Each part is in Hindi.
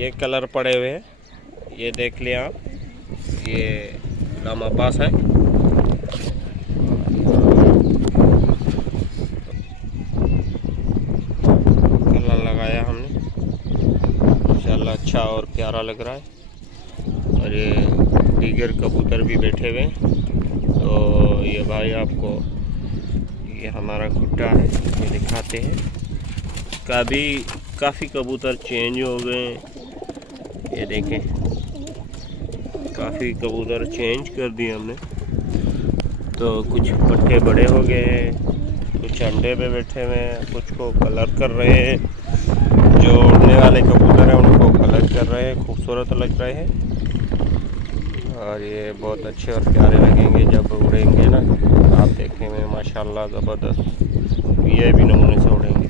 ये कलर पड़े हुए हैं, ये देख लिया आप, ये लामा पास है। कलर लगाया हमने, इंशाल्लाह अच्छा और प्यारा लग रहा है। और ये दीगर कबूतर भी बैठे हुए हैं। तो ये भाई आपको ये हमारा खुट्टा है, ये दिखाते हैं। इसका भी काफ़ी कबूतर चेंज हो गए, ये देखें काफ़ी कबूतर चेंज कर दिए हमने। तो कुछ पट्टे बड़े हो गए हैं, कुछ अंडे पे बैठे हुए हैं, कुछ को कलर कर रहे हैं। जो उड़ने वाले कबूतर हैं उनको कलर कर रहे हैं, खूबसूरत लग रहे हैं। और ये बहुत अच्छे और प्यारे लगेंगे जब उड़ेंगे ना, आप देखेंगे माशाल्लाह ज़बरदस्त ये भी नमूने से उड़ेंगे।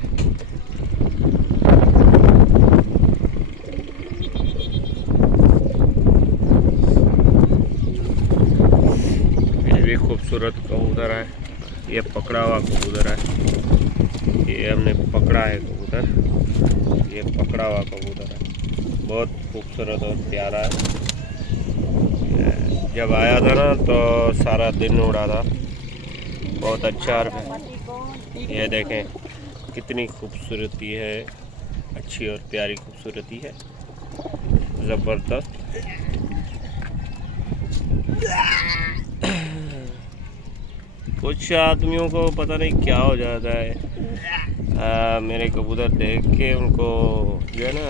ये भी खूबसूरत कबूतर है, ये पकड़ा हुआ कबूतर है, ये हमने पकड़ा है कबूतर, ये पकड़ा हुआ कबूतर है, बहुत खूबसूरत और प्यारा है। जब आया था ना तो सारा दिन उड़ा था, बहुत अच्छा। ये देखें कितनी खूबसूरती है, अच्छी और प्यारी खूबसूरती है, ज़बरदस्त। कुछ आदमियों को पता नहीं क्या हो जाता है, मेरे कबूतर देख के उनको जो है ना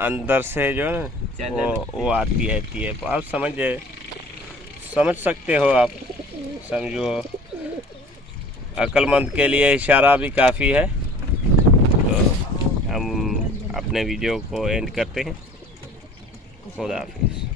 अंदर से जो है ना वो आती है। तो आप समझ सकते हो, आप समझो। अक्लमंद के लिए इशारा भी काफ़ी है। तो हम अपने वीडियो को एंड करते हैं। खुदा हाफिज़।